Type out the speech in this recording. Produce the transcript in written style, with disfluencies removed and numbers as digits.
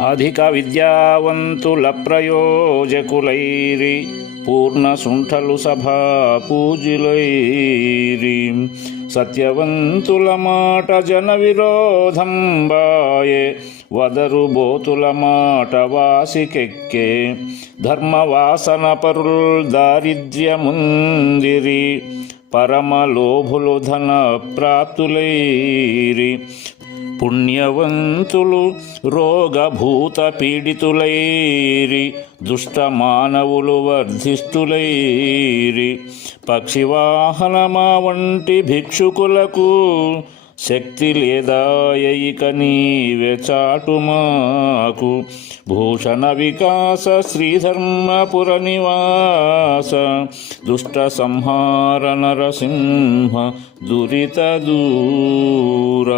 అధిక విద్యావంతుల ప్రయోజకులైరి పూర్ణసుంఠలు సభా పూజులైరి సత్యవంతుల మాట జన విరోధం బాయే వదరు బోతుల మాట వాసికెక్కే ధర్మవాసన పరుల్ దారిద్ర్యముందిరి పరమలోభులు ధన ప్రాప్తులైరి పుణ్యవంతులు రోగభూత పీడితులైరి దుష్ట మానవులు వర్ధిష్ఠులైరి పక్షివాహనమా వంటి భిక్షుకులకు శక్తి లేదాయైక నీవే చాటుమాకు భూషణ వికాస శ్రీధర్మపుర నివాస దుష్ట సంహార నరసింహ దురిత దూర